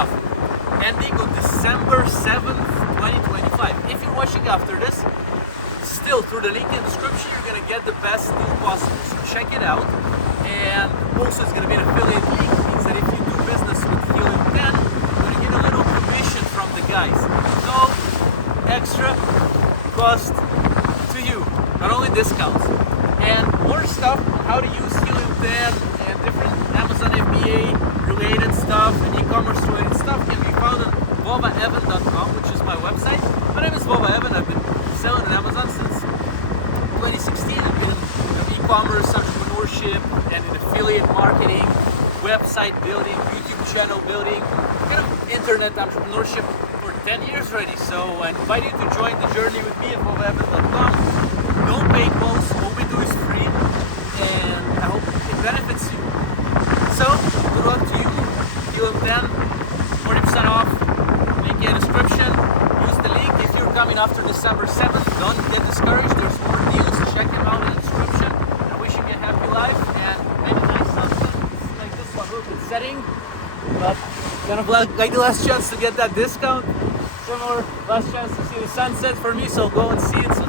off, ending on December 7th, 2025. If you're watching after this, still through the link in the description, you're gonna get the best deal possible. So check it out. And also it's gonna be an affiliate link, means that if you do business with Helium 10, you're gonna get a little commission from the guys. No extra cost to you, not only discounts. And more stuff on how to use Helium 10 and different Amazon FBA related stuff and e-commerce related stuff can be found on vovaeven.com, which is my website. My name is Vova Even. I've been selling on Amazon since 2016. I've been in e-commerce, entrepreneurship, and in affiliate marketing, website building, YouTube channel building, kind of internet entrepreneurship for 10 years already. So I invite you to join the journey with me at vovaeven.com. No paid posts, all we do is free, and I hope it benefits you. So, good luck to you. Helium 10, 40% off, link in the description. Use the link if you're coming after December 7th. Don't get discouraged, there's more deals. Check them out in the description. I'm wishing you a happy life and maybe nice sunset like this one. Look, it's setting, but kind of like the last chance to get that discount. Some more last chance to see the sunset for me, so go and see it.